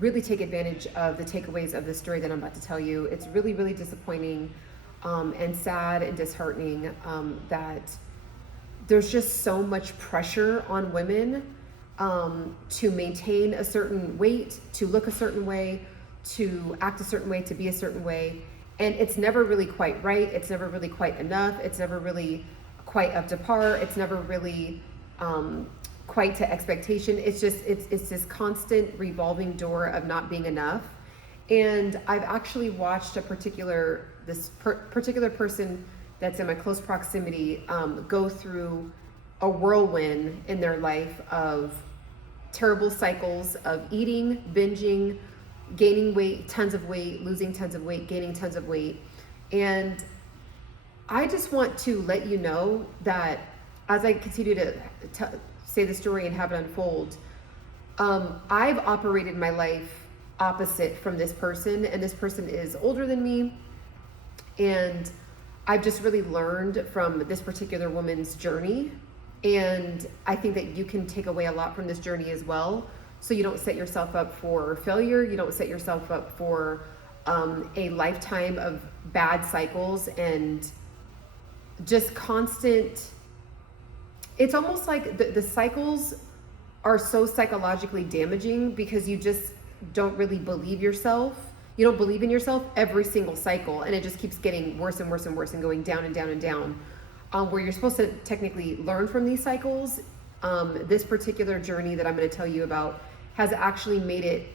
really take advantage of the takeaways of the story that I'm about to tell you. It's really, really disappointing and sad and disheartening that there's just so much pressure on women to maintain a certain weight, to look a certain way, to act a certain way, to be a certain way. And it's never really quite right. It's never really quite enough. It's never really quite up to par. It's never really quite to expectation. It's just, it's this constant revolving door of not being enough. And I've actually watched particular person that's in my close proximity go through a whirlwind in their life of terrible cycles of eating, binging, gaining weight, tons of weight, losing tons of weight, gaining tons of weight. And I just want to let you know that as I continue to say the story and have it unfold, I've operated my life opposite from this person, and this person is older than me. And I've just really learned from this particular woman's journey. And I think that you can take away a lot from this journey as well. So you don't set yourself up for failure. You don't set yourself up for a lifetime of bad cycles and just constant. It's almost like the cycles are so psychologically damaging because you just don't really believe yourself. You don't believe in yourself every single cycle, and it just keeps getting worse and worse and worse and going down and down and down. Where you're supposed to technically learn from these cycles, this particular journey that I'm going to tell you about has actually made it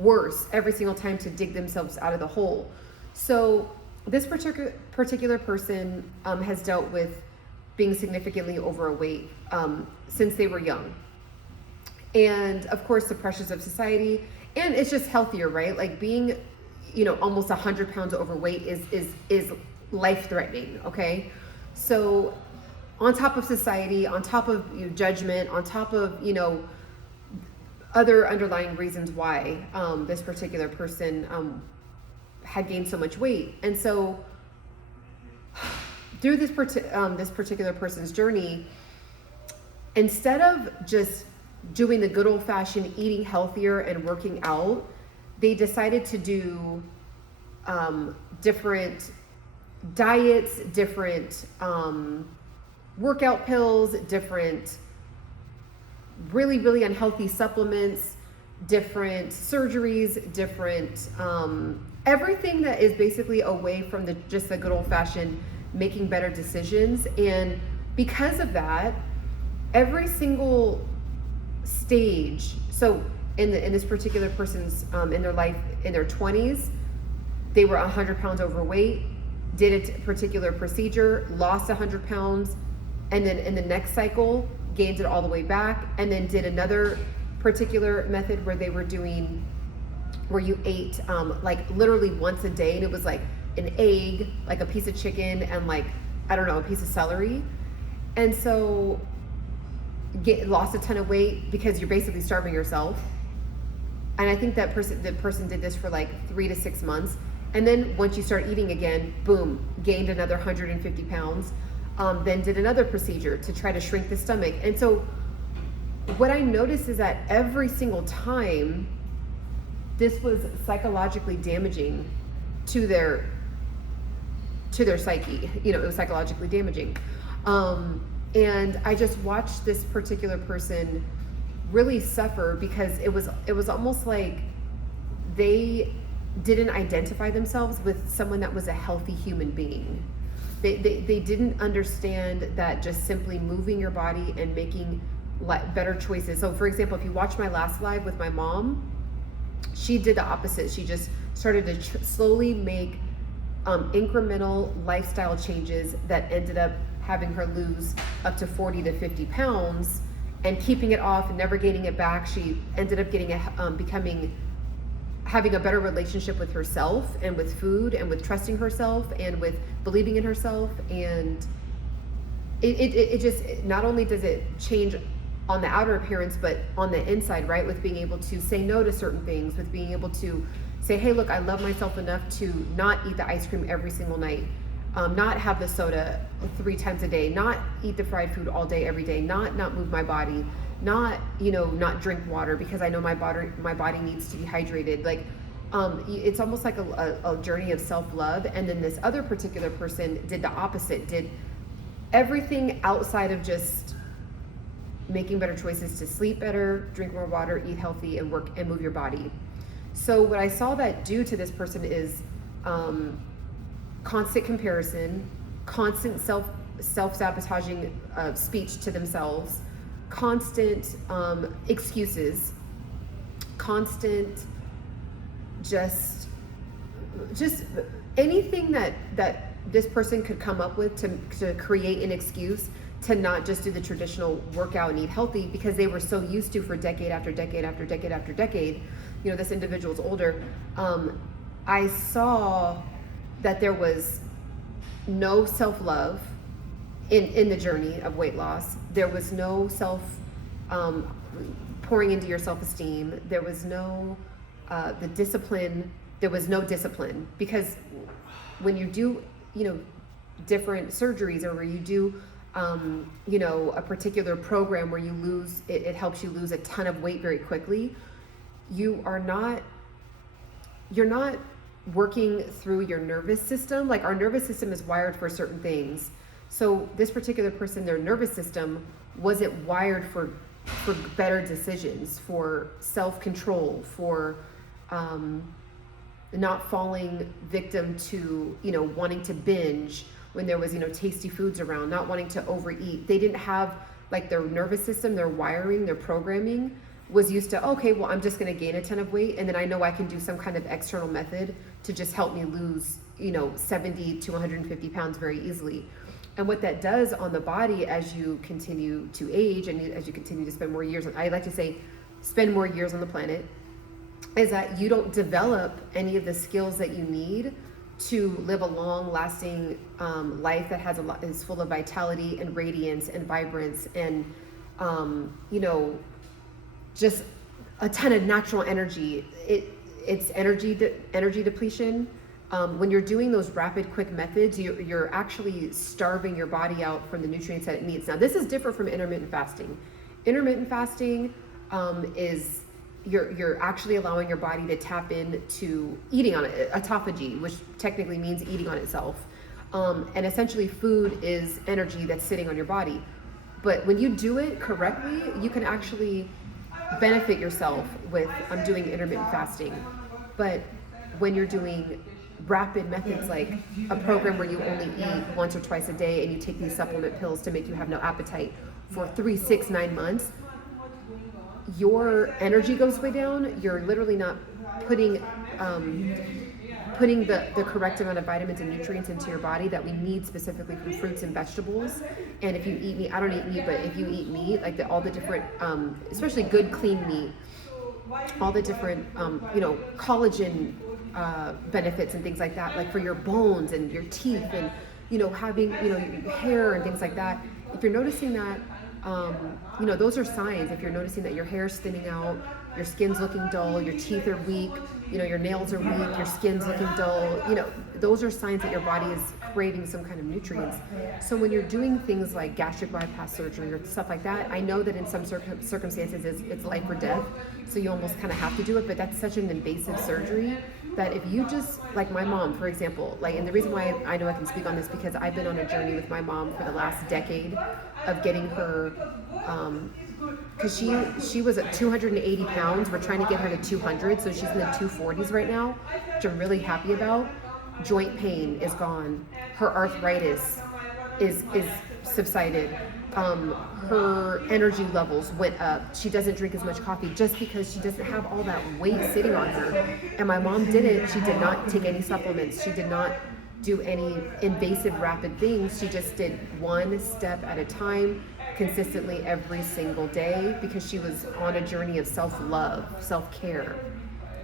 worse every single time to dig themselves out of the hole. So this particular person has dealt with being significantly overweight since they were young. And of course, the pressures of society, and it's just healthier, right? Like being, almost 100 pounds overweight is life-threatening, okay? So on top of society, on top of judgment, on top of, other underlying reasons why this particular person had gained so much weight. And so through this particular person's journey, instead of just doing the good old-fashioned eating healthier and working out, they decided to do different diets, different workout pills, different really, really unhealthy supplements, different surgeries, different everything that is basically away from just the good old-fashioned making better decisions. And because of that, every single stage, so in this particular person's in their life, in their 20s, they were 100 pounds overweight, did a particular procedure, lost 100 pounds, and then in the next cycle gained it all the way back, and then did another particular method where you ate like literally once a day, and it was like an egg, like a piece of chicken, and like, I don't know, a piece of celery. And so lost a ton of weight because you're basically starving yourself. And I think the person did this for like 3 to 6 months. And then once you start eating again, boom, gained another 150 pounds, then did another procedure to try to shrink the stomach. And so what I noticed is that every single time, this was psychologically damaging to their psyche. It was psychologically damaging. And I just watched this particular person really suffer because it was almost like they didn't identify themselves with someone that was a healthy human being. They didn't understand that just simply moving your body and making better choices. So for example, if you watch my last live with my mom, she did the opposite. She just started to slowly make incremental lifestyle changes that ended up having her lose up to 40 to 50 pounds and keeping it off and never gaining it back. She ended up having a better relationship with herself and with food and with trusting herself and with believing in herself. And it just, not only does it change on the outer appearance, but on the inside, right? With being able to say no to certain things, with being able to say, hey, look, I love myself enough to not eat the ice cream every single night, not have the soda 3 times a day, not eat the fried food all day, every day, not move my body, not, not drink water because I know my body needs to be hydrated. Like, it's almost like a journey of self-love. And then this other particular person did the opposite, did everything outside of just making better choices to sleep better, drink more water, eat healthy, and work and move your body. So what I saw that do to this person is constant comparison, constant self-sabotaging speech to themselves, constant excuses, constant just anything that this person could come up with to create an excuse to not just do the traditional workout and eat healthy, because they were so used to, for decade after decade after decade after decade, this individual's older. I saw that there was no self-love in the journey of weight loss. There was no pouring into your self-esteem. There was no the discipline. There was no discipline, because when you do different surgeries, or where you do a particular program where you lose it helps you lose a ton of weight very quickly, you're not working through your nervous system. Like, our nervous system is wired for certain things. So this particular person, their nervous system wasn't wired for better decisions, for self-control, for not falling victim to wanting to binge when there was tasty foods around, not wanting to overeat. They didn't have, like, their nervous system, their wiring, their programming was used to, okay, well, I'm just going to gain a ton of weight, and then I know I can do some kind of external method to just help me lose 70 to 150 pounds very easily. And what that does on the body as you continue to age and as you continue to spend more years, I like to say spend more years on the planet, is that you don't develop any of the skills that you need to live a long lasting life that is full of vitality and radiance and vibrance and just a ton of natural energy. It's energy depletion. When you're doing those rapid, quick methods, you're actually starving your body out from the nutrients that it needs. Now, this is different from intermittent fasting. Intermittent fasting is you're actually allowing your body to tap into eating on it, autophagy, which technically means eating on itself. And essentially, food is energy that's sitting on your body. But when you do it correctly, you can actually benefit yourself with doing intermittent fasting. But when you're doing rapid methods, like a program where you only eat once or twice a day and you take these supplement pills to make you have no appetite for 3, 6, 9 months, your energy goes way down. You're literally not putting the correct amount of vitamins and nutrients into your body that we need specifically from fruits and vegetables. And if you eat meat, I don't eat meat, but if you eat meat, like all the different, especially good clean meat, all the different, collagen benefits and things like that, like for your bones and your teeth and, having, your hair and things like that. If you're noticing that, those are signs. If you're noticing that your hair's thinning out, your skin's looking dull, your teeth are weak, your nails are weak, your skin's looking dull, those are signs that your body is craving some kind of nutrients. So when you're doing things like gastric bypass surgery or stuff like that, I know that in some circumstances it's life or death, so you almost kind of have to do it, but that's such an invasive surgery that if you just, like my mom, for example, and the reason why I know I can speak on this, because I've been on a journey with my mom for the last decade of getting her, because she was at 280 pounds. We're trying to get her to 200, so she's in the 240s right now, which I'm really happy about. Joint pain is gone. Her arthritis is subsided. Her energy levels went up. She doesn't drink as much coffee just because she doesn't have all that weight sitting on her. And my mom didn't. She did not take any supplements. She did not do any invasive rapid things. She just did one step at a time, consistently every single day, because she was on a journey of self-love, self-care,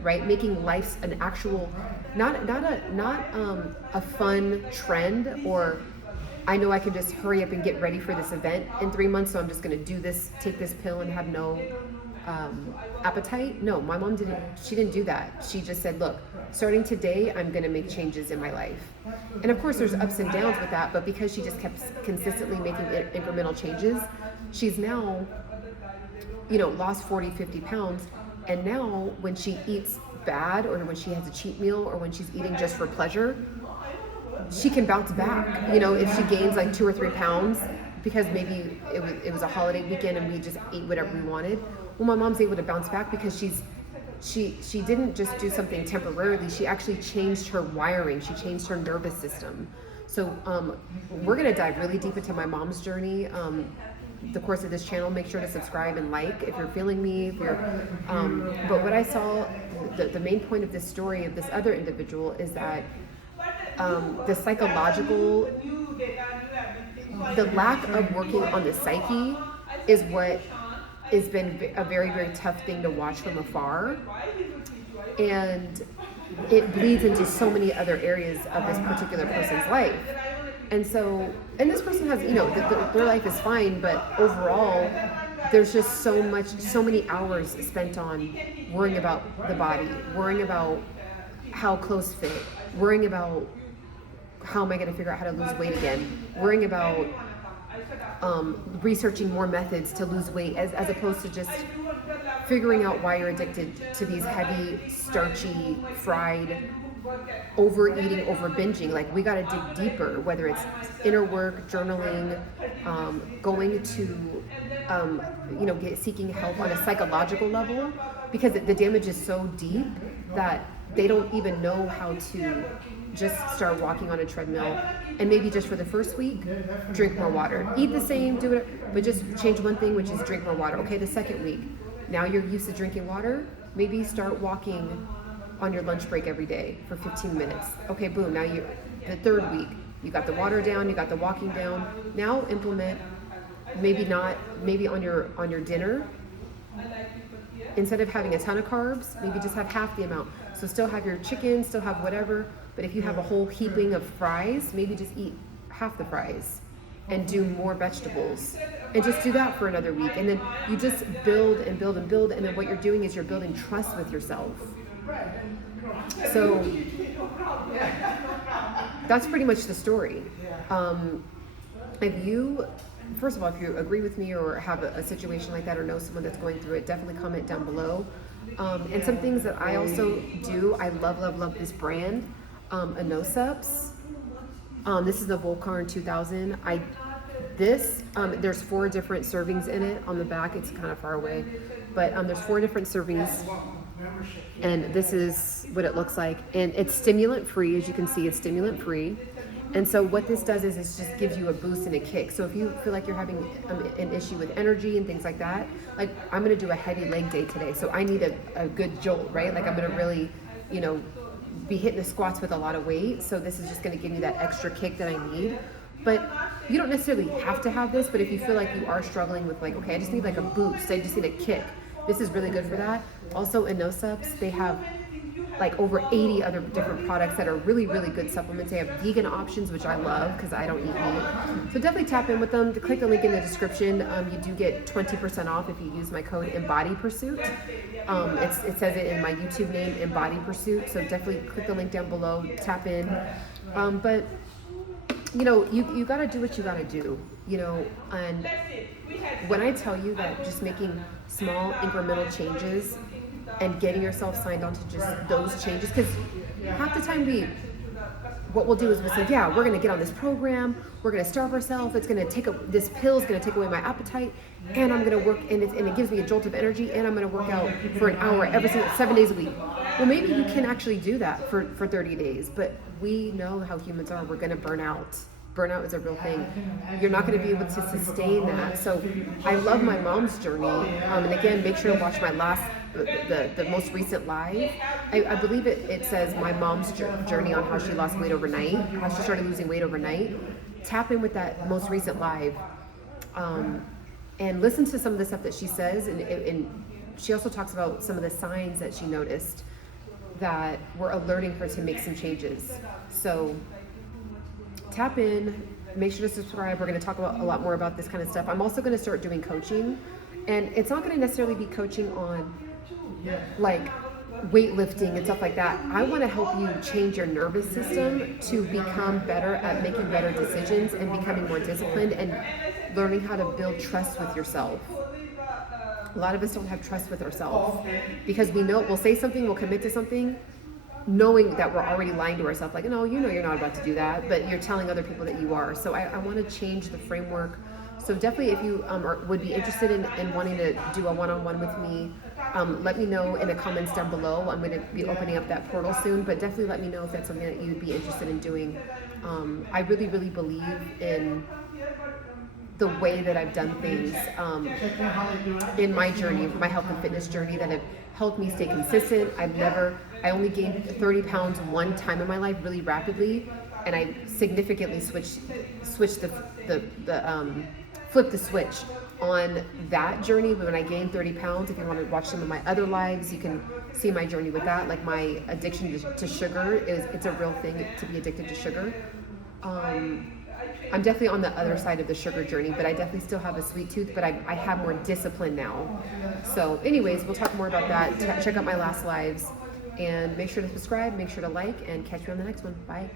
right? Making life an actual, not a fun trend, or I know I can just hurry up and get ready for this event in 3 months, so I'm just going to do this, take this pill and have no appetite. No, my mom didn't do that. She just said, look, starting today, I'm going to make changes in my life. And of course there's ups and downs with that, but because she just kept consistently making incremental changes, she's now lost 40, 50 pounds. And now when she eats bad, or when she has a cheat meal, or when she's eating just for pleasure, she can bounce back. If she gains like 2 or 3 pounds because maybe it was a holiday weekend and we just ate whatever we wanted. Well, my mom's able to bounce back because she didn't just do something temporarily. She actually changed her wiring. She changed her nervous system. So we're gonna dive really deep into my mom's journey. The course of this channel, make sure to subscribe and like if you're feeling me. But what I saw, the main point of this story of this other individual is that the psychological, the lack of working on the psyche is what has been a very, very tough thing to watch from afar. And it bleeds into so many other areas of this particular person's life. And this person has, their life is fine, but overall, there's just so many hours spent on worrying about the body, worrying about how clothes fit, worrying about how am I going to figure out how to lose weight again, worrying about researching more methods to lose weight, as opposed to just figuring out why you're addicted to these heavy, starchy, fried, overeating, over binging. Like, we got to dig deeper, whether it's inner work, journaling, going to seeking help on a psychological level, because the damage is so deep that they don't even know how to just start walking on a treadmill. And maybe just for the first week, drink more water, eat the same, do it, but just change one thing, which is drink more water. Okay, the second week, now you're used to drinking water, maybe start walking on your lunch break every day for 15 minutes. Okay, boom, now the third week, you got the water down, you got the walking down. Now implement, maybe on your dinner, instead of having a ton of carbs, maybe just have half the amount. So still have your chicken, still have whatever, but if you have a whole heaping of fries, maybe just eat half the fries and do more vegetables, and just do that for another week. And then you just build and build and build, and then what you're doing is you're building trust with yourself. So that's pretty much the story. First of all, if you agree with me or have a situation like that, or know someone that's going through it, definitely comment down below. And some things that I also do, I love this brand, INNO SUPPS. This is the Volcarn 2000. There's 4 different servings in it. On the back, it's kind of far away, but there's 4 different servings. And this is what it looks like. And it's stimulant free. As you can see, it's stimulant free. And so what this does is it just gives you a boost and a kick. So if you feel like you're having an issue with energy and things like that, like I'm going to do a heavy leg day today. So I need a good jolt, right? Like I'm going to really, be hitting the squats with a lot of weight. So this is just going to give me that extra kick that I need. But you don't necessarily have to have this, but if you feel like you are struggling with like, okay, I just need like a boost, I just need a kick, this is really good for that. Also, INNO SUPPS, they have like over 80 other different products that are really, really good supplements. They have vegan options, which I love because I don't eat meat. So definitely tap in with them. To click the link in the description. You do get 20% off if you use my code EMBODY Pursuit. It says it in my YouTube name, EMBODY Pursuit. So definitely click the link down below, tap in. But you got to do what you got to do, and when I tell you that just making small incremental changes and getting yourself signed on to just those changes, because half the time what we'll do is we'll say, yeah, we're going to get on this program, we're going to starve ourselves, this pill is going to take away my appetite, and I'm going to work, and it gives me a jolt of energy, and I'm going to work out for an hour every single 7 days a week. Well, maybe you can actually do that for 30 days, but we know how humans are. We're going to burn out. Burnout is a real thing. You're not going to be able to sustain that. So I love my mom's journey. And again, make sure to watch my the most recent live. I believe it says my mom's journey on how she lost weight overnight, how she started losing weight overnight. Tap in with that most recent live. And listen to some of the stuff that she says. And she also talks about some of the signs that she noticed that were alerting her to make some changes. So tap in, make sure to subscribe. We're going to talk about a lot more about this kind of stuff. I'm also going to start doing coaching, and it's not going to necessarily be coaching on like weightlifting and stuff like that. I want to help you change your nervous system to become better at making better decisions and becoming more disciplined and learning how to build trust with yourself. a lot of us don't have trust with ourselves because we'll say something, we'll commit to something, knowing that we're already lying to ourselves, like, no, you're not about to do that, but you're telling other people that you are. So I want to change the framework. So definitely, if you would be interested in wanting to do a one-on-one with me, let me know in the comments down below. I'm going to be opening up that portal soon, but definitely let me know if that's something that you'd be interested in doing. I really, really believe in the way that I've done things in my journey, my health and fitness journey, that have helped me stay consistent. I only gained 30 pounds one time in my life really rapidly, and I significantly flipped the switch on that journey. But when I gained 30 pounds, if you want to watch some of my other lives, you can see my journey with that. Like my addiction to sugar it's a real thing, to be addicted to sugar. I'm definitely on the other side of the sugar journey, but I definitely still have a sweet tooth, but I have more discipline now. So anyways, we'll talk more about that. Check out my last lives and make sure to subscribe, make sure to like, and catch me on the next one. Bye.